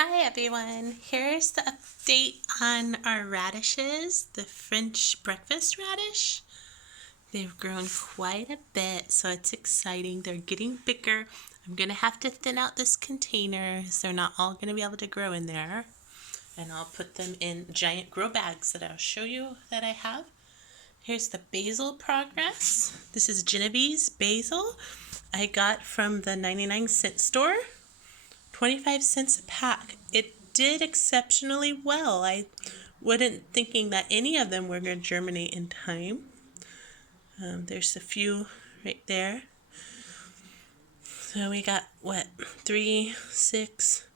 Hi everyone, here's the update on our radishes, the French breakfast radish. They've grown quite a bit, so it's exciting. They're getting bigger. I'm going to have to thin out this container, so they're not all going to be able to grow in there. And I'll put them in giant grow bags that I'll show you that I have. Here's the basil progress. This is Genovese basil I got from the 99-cent store. 25 cents a pack. It did exceptionally well. I wasn't thinking that any of them were going to germinate in time. There's a few right there. So we got, 3, 6,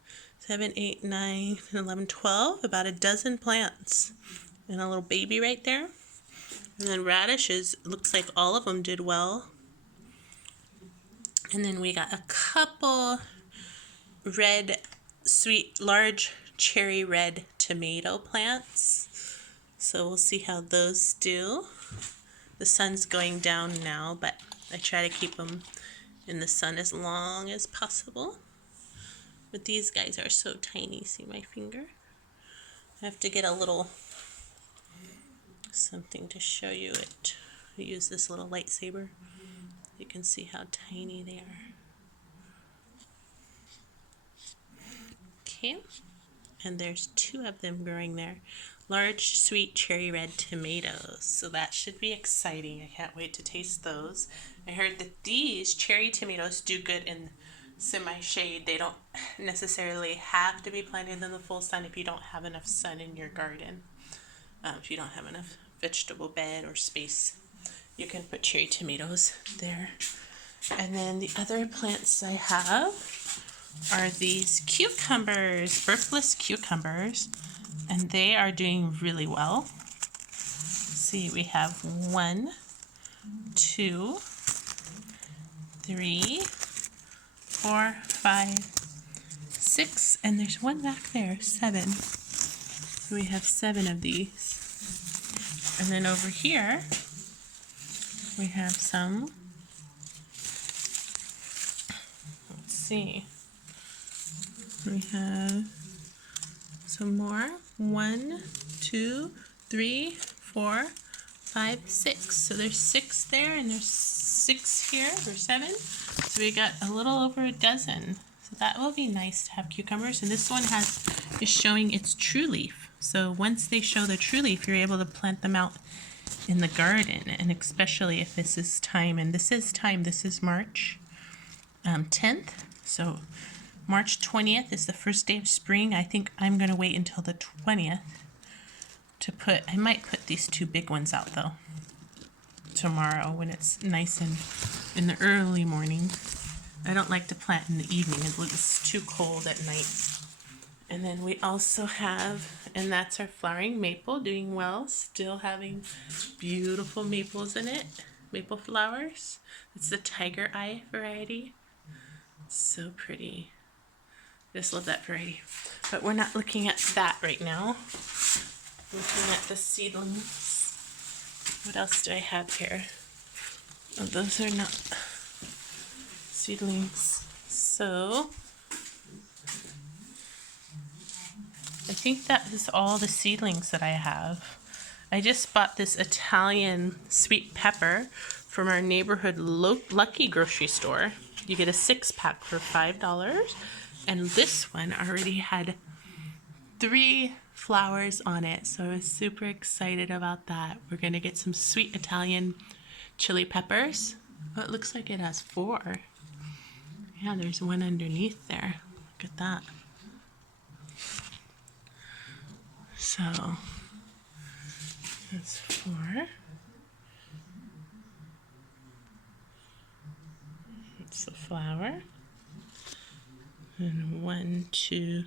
7, 8, 9, 11, 12, about a dozen plants. And a little baby right there. And then radishes, looks like all of them did well. And then we got a couple red, sweet, large cherry red tomato plants. So we'll see how those do. The sun's going down now, but I try to keep them in the sun as long as possible. But these guys are so tiny. See my finger? I have to get a little something to show you it. I use this little lightsaber. You can see how tiny they are. Okay, and there's 2 of them growing there. Large, sweet, cherry red tomatoes. So that should be exciting. I can't wait to taste those. I heard that these cherry tomatoes do good in semi-shade. They don't necessarily have to be planted in the full sun if you don't have enough sun in your garden. If you don't have enough vegetable bed or space, you can put cherry tomatoes there. And then the other plants I have are these cucumbers, birthless cucumbers, and they are doing really well. See, we have 1, 2, 3, 4, 5, 6, and there's one back there, 7. So we have 7 of these. And then over here, we have some. Let's see. We have some more. 1, 2, 3, 4, 5, 6. So there's 6 there, and there's 6 here, or 7. So we got a little over a dozen. So that will be nice to have cucumbers. And this one is showing its true leaf. So once they show the true leaf, you're able to plant them out in the garden, and especially if this is time. And this is time. This is March 10th. So March 20th is the first day of spring. I think I'm going to wait until the 20th to put, I might put these 2 big ones out though tomorrow when it's nice and in the early morning. I don't like to plant in the evening. It's too cold at night. And then we also have, and that's our flowering maple doing well, still having beautiful maples in it, maple flowers. It's the tiger eye variety. So pretty. Just love that variety. But we're not looking at that right now. Looking at the seedlings. What else do I have here? Oh, those are not seedlings. So I think that is all the seedlings that I have. I just bought this Italian sweet pepper from our neighborhood Lucky grocery store. You get a 6-pack for $5. And this one already had 3 flowers on it, so I was super excited about that. We're going to get some sweet Italian chili peppers. Oh, it looks like it has 4. Yeah, there's one underneath there. Look at that. So, that's 4. It's a flower. And 1, 2,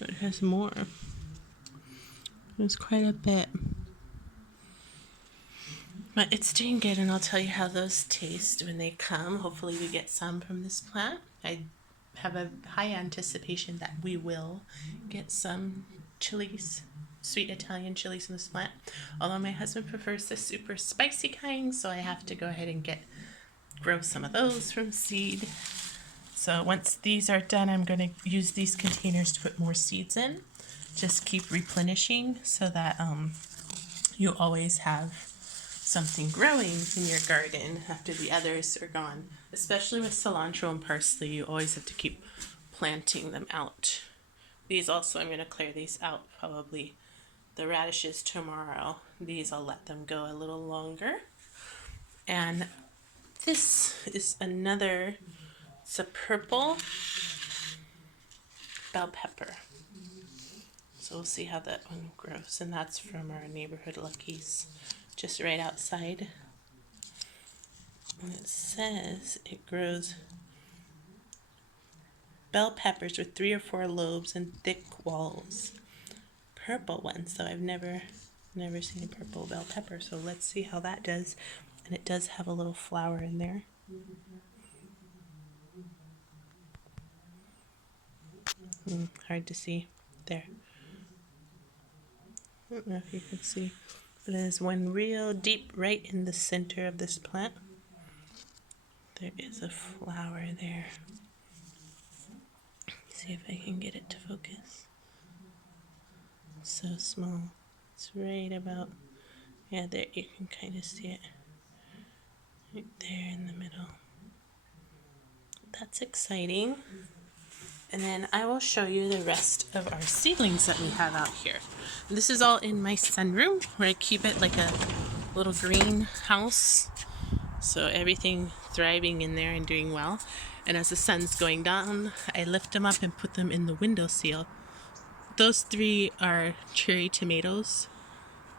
it has more. There's quite a bit. But it's doing good, and I'll tell you how those taste when they come. Hopefully we get some from this plant. I have a high anticipation that we will get some chilies, sweet Italian chilies from this plant. Although my husband prefers the super spicy kind, so I have to go ahead and grow some of those from seed. So once these are done, I'm going to use these containers to put more seeds in. Just keep replenishing so that you always have something growing in your garden after the others are gone. Especially with cilantro and parsley, you always have to keep planting them out. These also, I'm going to clear these out probably the radishes tomorrow. These I'll let them go a little longer. And this is another, it's a purple bell pepper. So we'll see how that one grows. And that's from our neighborhood Luckies, just right outside. And it says it grows bell peppers with 3 or 4 lobes and thick walls. Purple ones, though I've never seen a purple bell pepper. So let's see how that does. And it does have a little flower in there. Hard to see there. I don't know if you can see, but there's one real deep right in the center of this plant. There is a flower there. See if I can get it to focus. So small. It's right about, yeah, there you can kind of see it. Right there in the middle. That's exciting. And then I will show you the rest of our seedlings that we have out here. This is all in my sunroom where I keep it like a little greenhouse. So everything thriving in there and doing well. And as the sun's going down, I lift them up and put them in the windowsill. Those 3 are cherry tomatoes.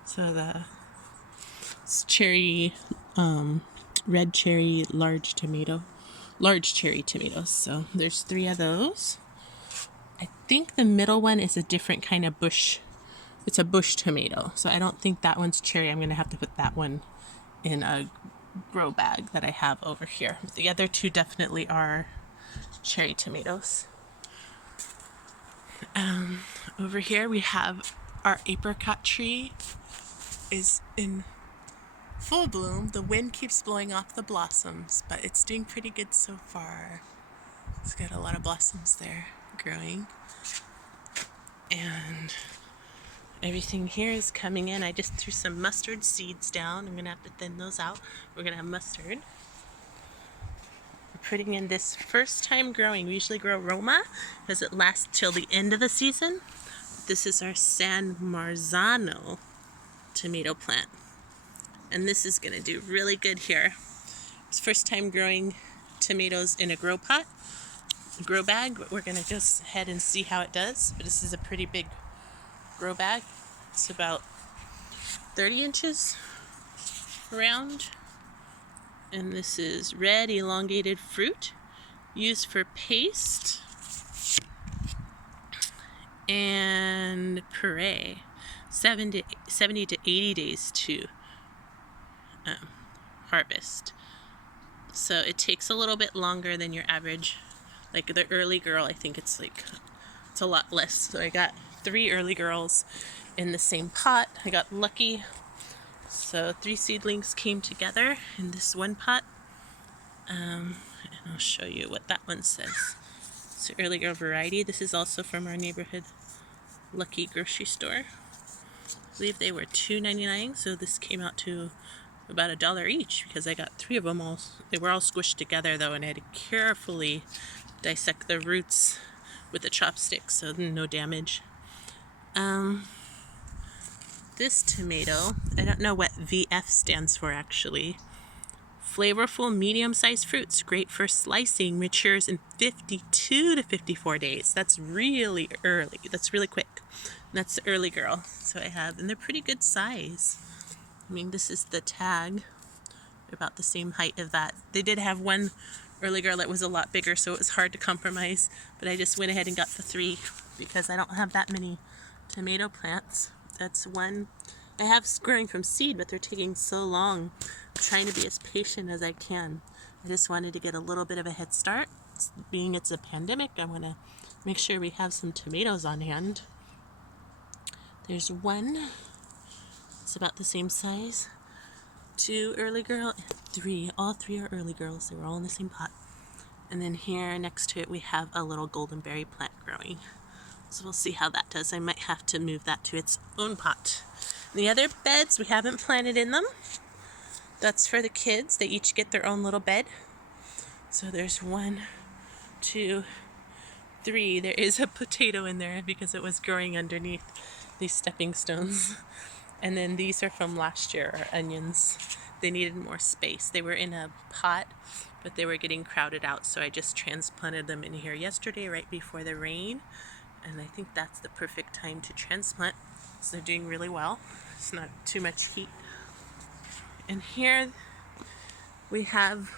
So the cherry, red cherry, large cherry tomatoes. So there's 3 of those. I think the middle one is a different kind of bush. It's a bush tomato. So I don't think that one's cherry. I'm going to have to put that one in a grow bag that I have over here. The other 2 definitely are cherry tomatoes. Over here we have our apricot tree is in full bloom. The wind keeps blowing off the blossoms, but it's doing pretty good so far. It's got a lot of blossoms there growing. And everything here is coming in. I just threw some mustard seeds down. I'm going to have to thin those out. We're going to have mustard. We're putting in this first time growing. We usually grow Roma because it lasts till the end of the season. This is our San Marzano tomato plant. And this is going to do really good here. It's first time growing tomatoes in a grow bag, but we're going to just head and see how it does. But this is a pretty big grow bag. It's about 30 inches around. And this is red elongated fruit used for paste and puree. 70 to 80 days to harvest. So it takes a little bit longer than your average. Like the early girl, I think it's a lot less. So I got 3 early girls in the same pot. I got lucky. So 3 seedlings came together in this one pot. And I'll show you what that one says. It's an early girl variety. This is also from our neighborhood Lucky grocery store. I believe they were $2.99, so this came out to about $1 each because I got 3 of them all. They were all squished together though, and I had to carefully dissect the roots with a chopstick so no damage. This tomato, I don't know what VF stands for actually. Flavorful medium-sized fruits, great for slicing, matures in 52 to 54 days. That's really early. That's really quick. And that's the early girl. So I have, and they're pretty good size. I mean, this is the tag. They're about the same height of that. They did have one early girl that was a lot bigger, so it was hard to compromise. But I just went ahead and got the 3 because I don't have that many tomato plants. That's one I have growing from seed, but they're taking so long. I'm trying to be as patient as I can. I just wanted to get a little bit of a head start. Being it's a pandemic, I want to make sure we have some tomatoes on hand. There's one. It's about the same size. 2 early girl and 3. All 3 are early girls. They were all in the same pot. And then here next to it we have a little goldenberry plant growing. So we'll see how that does. I might have to move that to its own pot. The other beds, we haven't planted in them. That's for the kids. They each get their own little bed. So there's 1, 2, 3. There is a potato in there because it was growing underneath these stepping stones. And then these are from last year, our onions. They needed more space. They were in a pot, but they were getting crowded out. So I just transplanted them in here yesterday right before the rain. And I think that's the perfect time to transplant. So they're doing really well. It's not too much heat. And here we have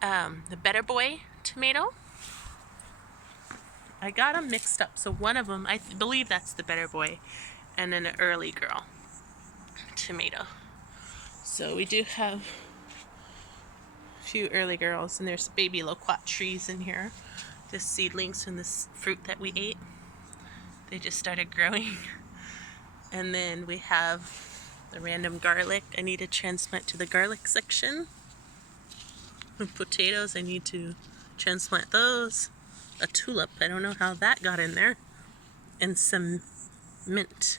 the Better Boy tomato. I got them mixed up. So one of them, I believe that's the Better Boy, and then an Early Girl tomato. So we do have a few Early Girls, and there's baby loquat trees in here. The seedlings from this fruit that we ate. They just started growing. And then we have the random garlic. I need to transplant to the garlic section. The potatoes, I need to transplant those. A tulip, I don't know how that got in there. And some mint.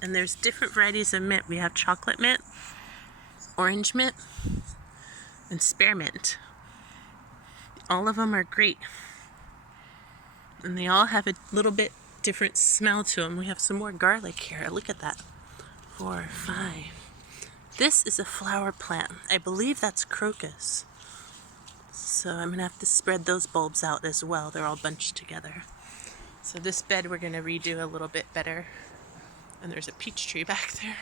And there's different varieties of mint. We have chocolate mint, orange mint, and spearmint. All of them are great. And they all have a little bit different smell to them. We have some more garlic here. Look at that. 4, 5. This is a flower plant. I believe that's crocus. So I'm going to have to spread those bulbs out as well. They're all bunched together. So this bed we're going to redo a little bit better. And there's a peach tree back there.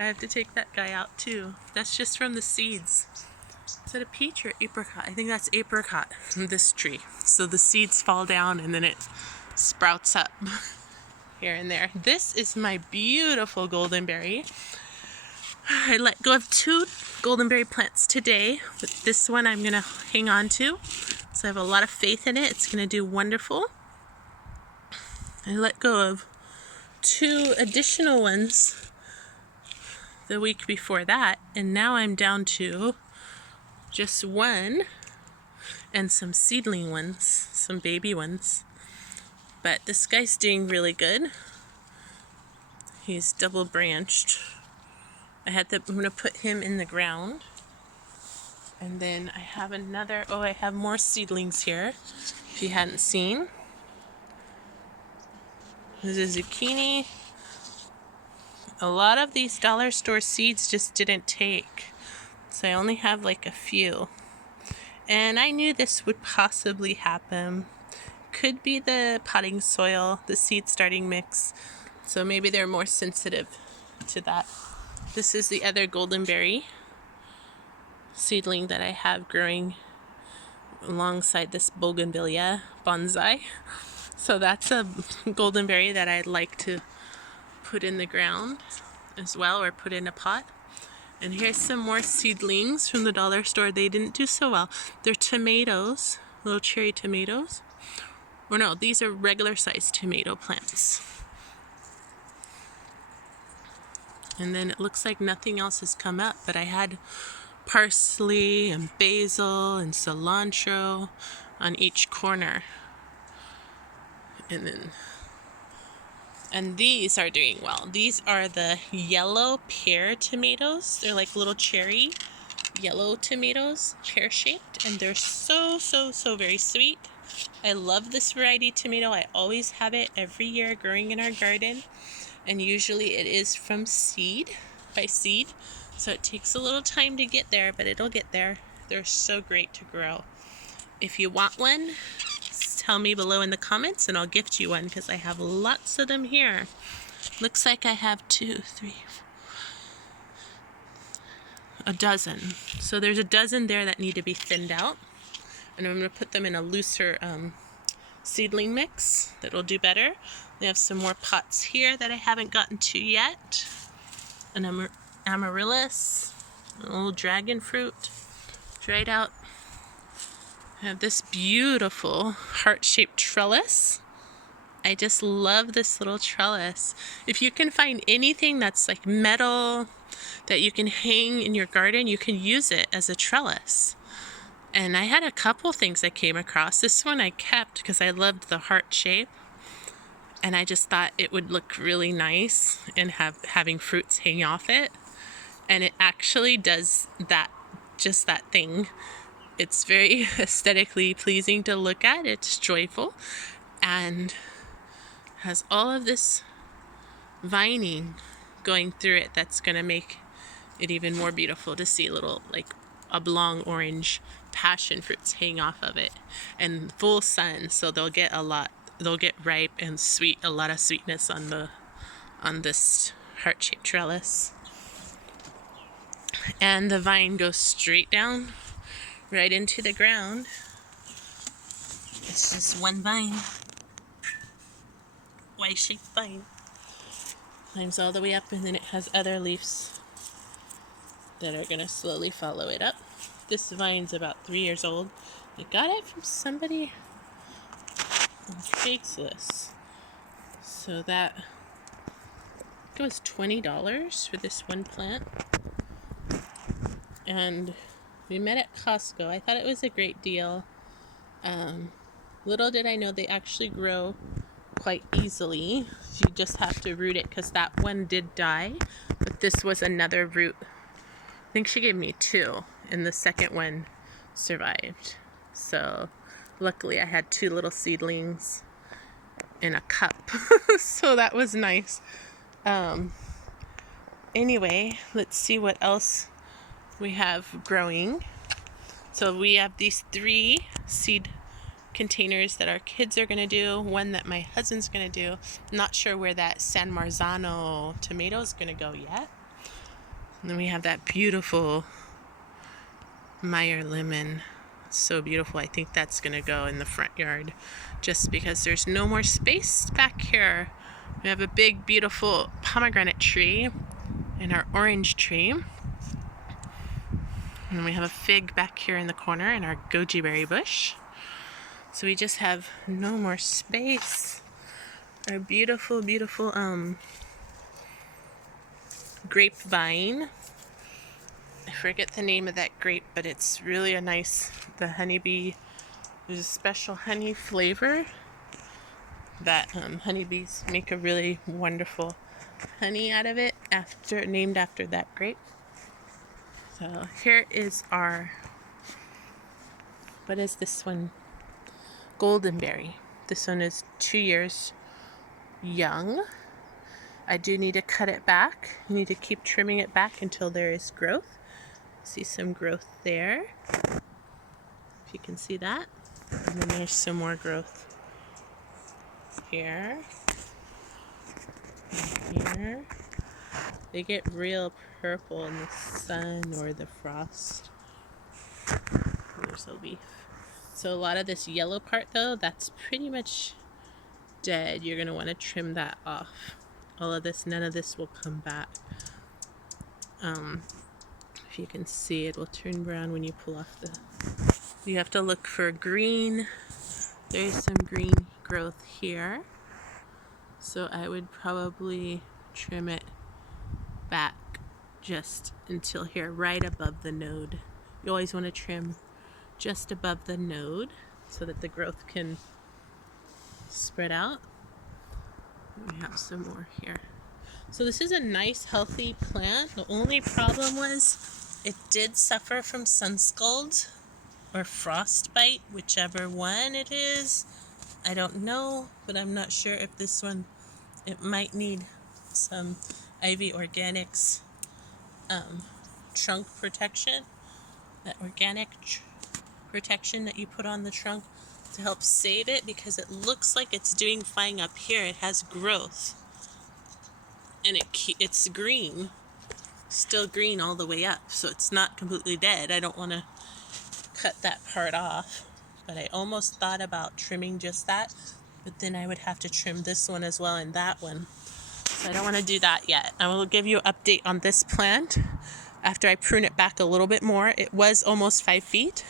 I have to take that guy out too. That's just from the seeds. Is that a peach or apricot? I think that's apricot from this tree. So the seeds fall down and then it sprouts up here and there. This is my beautiful goldenberry. I let go of 2 goldenberry plants today, but this one I'm going to hang on to. So I have a lot of faith in it. It's going to do wonderful. I let go of 2 additional ones the week before that, and now I'm down to just 1 and some seedling ones, some baby ones. But this guy's doing really good. He's double branched. I'm going to put him in the ground. And then I have another, I have more seedlings here, if you hadn't seen. This is zucchini. A lot of these dollar store seeds just didn't take. So I only have like a few. And I knew this would possibly happen. Could be the potting soil, the seed starting mix. So maybe they're more sensitive to that. This is the other goldenberry seedling that I have growing alongside this bougainvillea bonsai. So that's a goldenberry that I'd like to put in the ground as well, or put in a pot. And here's some more seedlings from the dollar store. They didn't do so well. They're tomatoes, little cherry tomatoes. Or no, these are regular sized tomato plants. And then it looks like nothing else has come up, but I had parsley and basil and cilantro on each corner. And these are doing well. These are the yellow pear tomatoes. They're like little cherry yellow tomatoes, pear-shaped, and they're so very sweet. I love this variety tomato. I always have it every year growing in our garden. And usually it is from seed, by seed. So it takes a little time to get there, but it'll get there. They're so great to grow. If you want one, tell me below in the comments and I'll gift you one because I have lots of them here. Looks like I have 2, 3, 4, a dozen. So there's a dozen there that need to be thinned out. And I'm going to put them in a looser seedling mix that'll do better. We have some more pots here that I haven't gotten to yet. An amaryllis, a little dragon fruit, dried out. I have this beautiful heart-shaped trellis. I just love this little trellis. If you can find anything that's like metal that you can hang in your garden. You can use it as a trellis. And I had a couple things I came across. This one I kept because I loved the heart shape. And I just thought it would look really nice and having fruits hang off it. And it actually does that, just that thing. It's very aesthetically pleasing to look at. It's joyful and has all of this vining going through it that's going to make it even more beautiful to see little like oblong orange passion fruits hang off of it, and full sun, so they'll get ripe and sweet, a lot of sweetness on this heart-shaped trellis. And the vine goes straight down right into the ground. It's just one vine, Y-shaped vine. Climbs all the way up, and then it has other leaves that are gonna slowly follow it up. This vine's about 3 years old. I got it from somebody on Craigslist. So that, it was $20 for this one plant. And we met at Costco. I thought it was a great deal. Little did I know they actually grow quite easily. You just have to root it, because that one did die, but this was another root. I think she gave me 2, and the second one survived. So luckily I had 2 little seedlings in a cup. So that was nice. Anyway, let's see what else we have growing. So we have these 3 seed containers that our kids are going to do, one that my husband's going to do. I'm not sure where that San Marzano tomato is going to go yet. And then we have that beautiful Meyer lemon. So beautiful. I think that's going to go in the front yard just because there's no more space back here. We have a big, beautiful pomegranate tree and our orange tree. And then we have a fig back here in the corner and our goji berry bush. So we just have no more space. Our beautiful, beautiful grapevine. I forget the name of that grape, but it's really a nice, the honeybee, there's a special honey flavor that honeybees make a really wonderful honey out of it, named after that grape. So here is our, what is this one? Goldenberry. This one is 2 years young. I do need to cut it back. You need to keep trimming it back until there is growth. See some growth there, if you can see that. And then there's some more growth here. And here. They get real purple in the sun or the frost. There's a leaf. So a lot of this yellow part though, that's pretty much dead. You're going to want to trim that off. All of this, none of this will come back. If you can see, it will turn brown when you pull off the... You have to look for green. There's some green growth here. So I would probably trim it back just until here, right above the node. You always want to trim just above the node so that the growth can spread out. We have some more here. So this is a nice healthy plant. The only problem was it did suffer from sun scald or frostbite, whichever one it is. I don't know, but I'm not sure if this one, it might need some Ivy Organics trunk protection, that organic protection that you put on the trunk to help save it, because it looks like it's doing fine up here. It has growth and it's green, still green all the way up, so it's not completely dead. I don't want to cut that part off, but I almost thought about trimming just that, but then I would have to trim this one as well and that one, so I don't want to do that yet. I will give you an update on this plant after I prune it back a little bit more. It was almost 5 feet.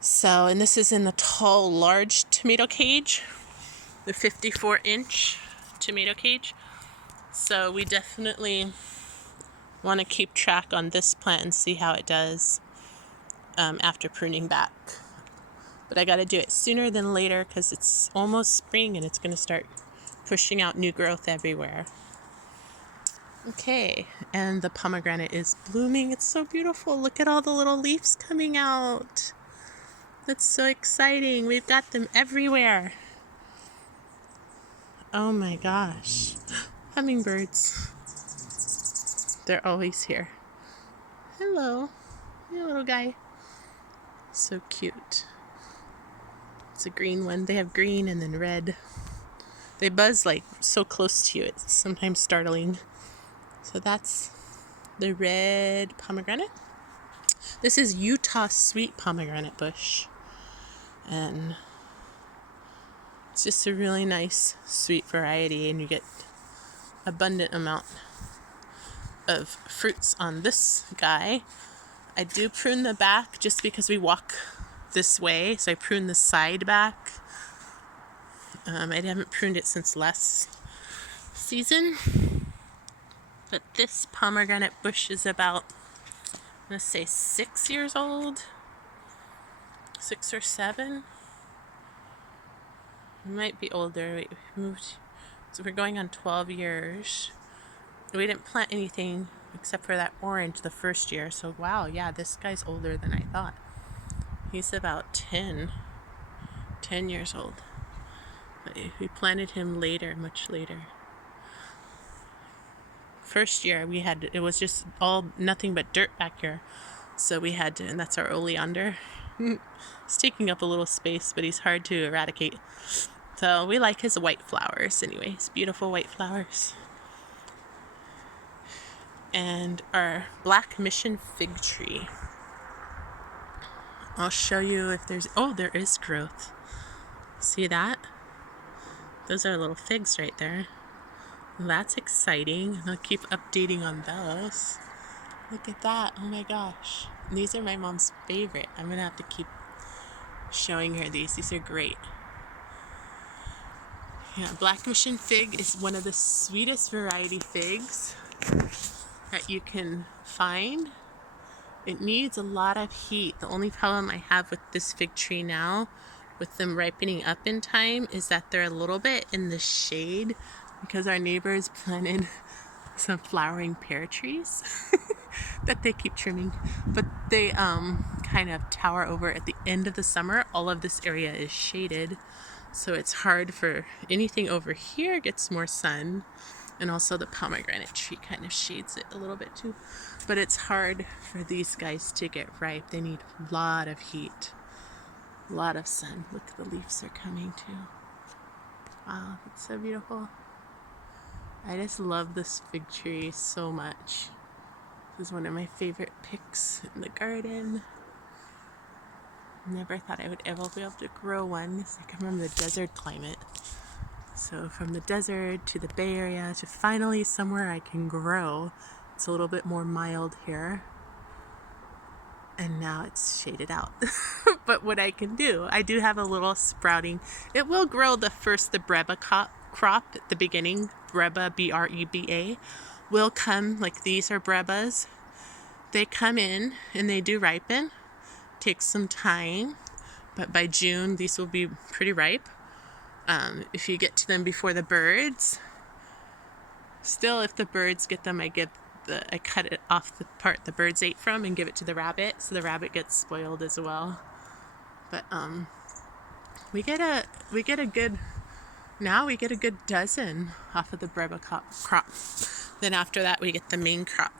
So, and this is in the tall, large tomato cage, the 54-inch tomato cage. So we definitely want to keep track on this plant and see how it does after pruning back. But I got to do it sooner than later because it's almost spring and it's going to start pushing out new growth everywhere. Okay, and the pomegranate is blooming. It's so beautiful. Look at all the little leaves coming out. That's so exciting. We've got them everywhere. Oh my gosh. Hummingbirds. They're always here. Hello, you little guy. So cute. It's a green one. They have green and then red. They buzz like so close to you. It's sometimes startling. So that's the red pomegranate. This is Utah sweet pomegranate bush. And it's just a really nice sweet variety, and you get abundant amount of fruits on this guy. I do prune the back just because we walk this way, so I prune the side back. I haven't pruned it since last season, but this pomegranate bush is about, I'm gonna say 6 years old, 6 or 7. It might be older. We moved, so we're going on 12 years. We didn't plant anything except for that orange the first year. So wow, yeah, this guy's older than I thought. He's about 10 years old. But we planted him later, much later. First year it was just all nothing but dirt back here. So we had to, and that's our oleander. He's taking up a little space, but he's hard to eradicate. So we like his white flowers anyways, beautiful white flowers. And our black mission fig tree. I'll show you if there's, oh, there is growth. See that? Those are little figs right there. Well, that's exciting. I'll keep updating on those. Look at that. Oh my gosh. These are my mom's favorite. I'm going to have to keep showing her these. These are great. Yeah, black mission fig is one of the sweetest variety figs that you can find. It needs a lot of heat. The only problem I have with this fig tree now, with them ripening up in time, is that they're a little bit in the shade because our neighbors planted some flowering pear trees that they keep trimming, but they kind of tower over at the end of the summer. All of this area is shaded, so it's hard for anything over here gets more sun. And also the pomegranate tree kind of shades it a little bit too. But it's hard for these guys to get ripe. They need a lot of heat, a lot of sun. Look, the leaves are coming too. Wow, it's so beautiful. I just love this fig tree so much. This is one of my favorite picks in the garden. Never thought I would ever be able to grow one. It's like I'm from the desert climate. So from the desert to the Bay Area to finally somewhere I can grow. It's a little bit more mild here. And now it's shaded out. But what I can do, I do have a little sprouting. It will grow the breba crop at the beginning. Breba, B-R-E-B-A, will come, like these are brebas. They come in and they do ripen. Takes some time. But by June, these will be pretty ripe. If you get to them before the birds, still if the birds get them, I cut it off the part the birds ate from and give it to the rabbit, so the rabbit gets spoiled as well. But we get a good dozen off of the breba crop. Then after that we get the main crop.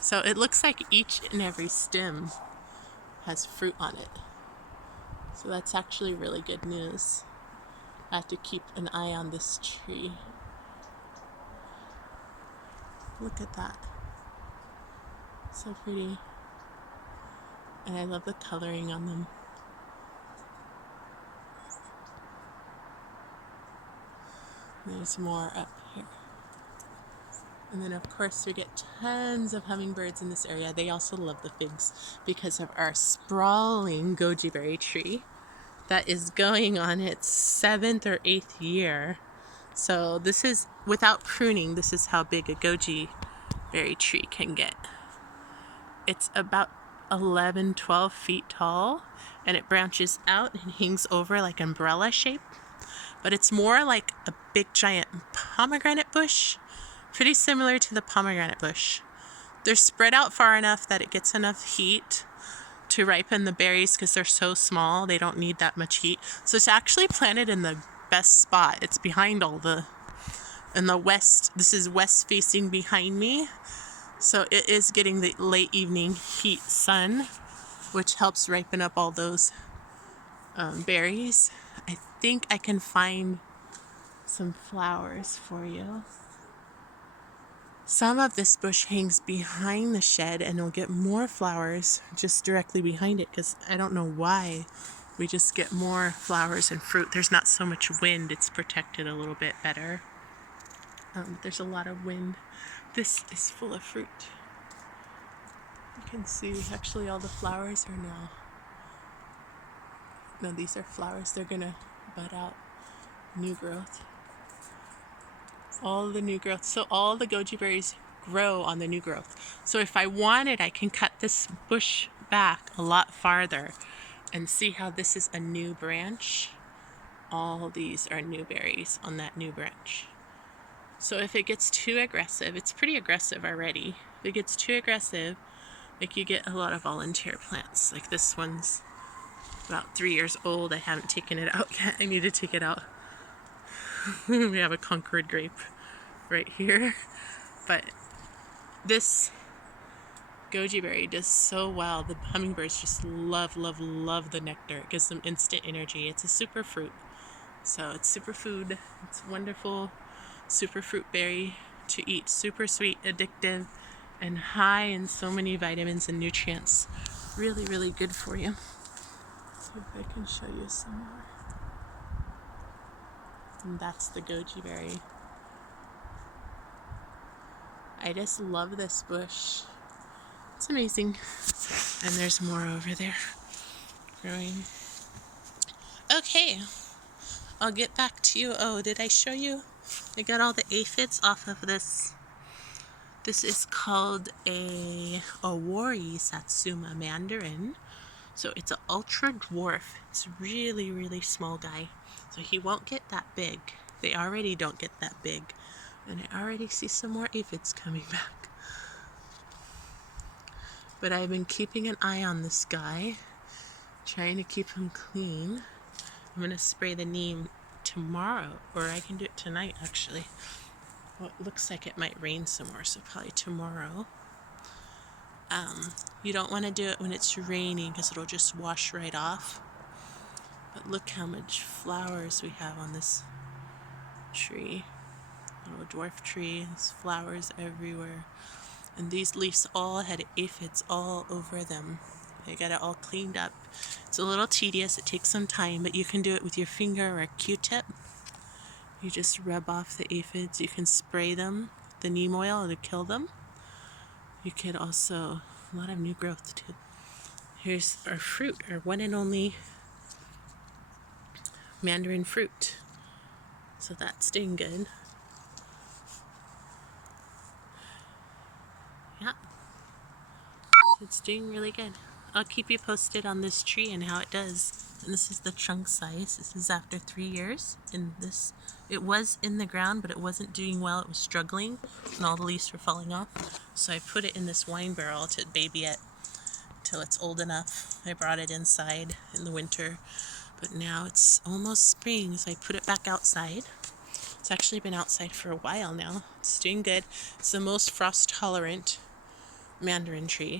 So it looks like each and every stem has fruit on it. So that's actually really good news. I have to keep an eye on this tree. Look at that. So pretty. And I love the coloring on them. There's more up here. And then of course we get tons of hummingbirds in this area. They also love the figs because of our sprawling goji berry tree that is going on its 7th or 8th year. So this is, without pruning, this is how big a goji berry tree can get. It's about 11, 12 feet tall, and it branches out and hangs over like umbrella shape. But it's more like a big giant pomegranate bush, pretty similar to the pomegranate bush. They're spread out far enough that it gets enough heat to ripen the berries because they're so small, they don't need that much heat. So it's actually planted in the best spot. It's behind in the west. This is west facing behind me. So it is getting the late evening heat sun, which helps ripen up all those berries. I think I can find some flowers for you. Some of this bush hangs behind the shed, and you'll get more flowers just directly behind it, because I don't know why we just get more flowers and fruit. There's not so much wind. It's protected a little bit better. There's a lot of wind. This is full of fruit. You can see actually all the flowers are now. No, these are flowers. They're gonna bud out. New growth. All the new growth. So all the goji berries grow on the new growth. So if I wanted, I can cut this bush back a lot farther and see how this is a new branch. All these are new berries on that new branch. So if it gets too aggressive, it's pretty aggressive already. If it gets too aggressive, like you get a lot of volunteer plants. Like this one's about 3 years old. I haven't taken it out yet. I need to take it out. We have a Concord grape right here. But this goji berry does so well. The hummingbirds just love, love, love the nectar. It gives them instant energy. It's a superfruit. So it's superfood. It's wonderful superfruit berry to eat. Super sweet, addictive, and high in so many vitamins and nutrients. Really, really good for you. See if I can show you some more. And that's the goji berry. I just love this bush. It's amazing. And there's more over there growing. Okay, I'll get back to you. Oh, did I show you? I got all the aphids off of this. This is called a Awori Satsuma Mandarin. So it's an ultra dwarf. It's a really, really small guy. So he won't get that big. They already don't get that big. And I already see some more aphids coming back. But I've been keeping an eye on this guy, trying to keep him clean. I'm going to spray the neem tomorrow, or I can do it tonight actually. Well, it looks like it might rain some more, so probably tomorrow. You don't want to do it when it's raining because it'll just wash right off. But look how much flowers we have on this tree. Little dwarf tree. There's flowers everywhere. And these leaves all had aphids all over them. They got it all cleaned up. It's a little tedious. It takes some time, but you can do it with your finger or a Q-tip. You just rub off the aphids. You can spray them with the neem oil to kill them. You could also, a lot of new growth too. Here's our fruit, our one and only mandarin fruit. So that's doing good. Yeah, it's doing really good. I'll keep you posted on this tree and how it does. And this is the trunk size. This is after 3 years. And this, it was in the ground, but it wasn't doing well. It was struggling, and all the leaves were falling off. So I put it in this wine barrel to baby it till it's old enough. I brought it inside in the winter, but now it's almost spring, so I put it back outside. It's actually been outside for a while now. It's doing good. It's the most frost tolerant mandarin tree.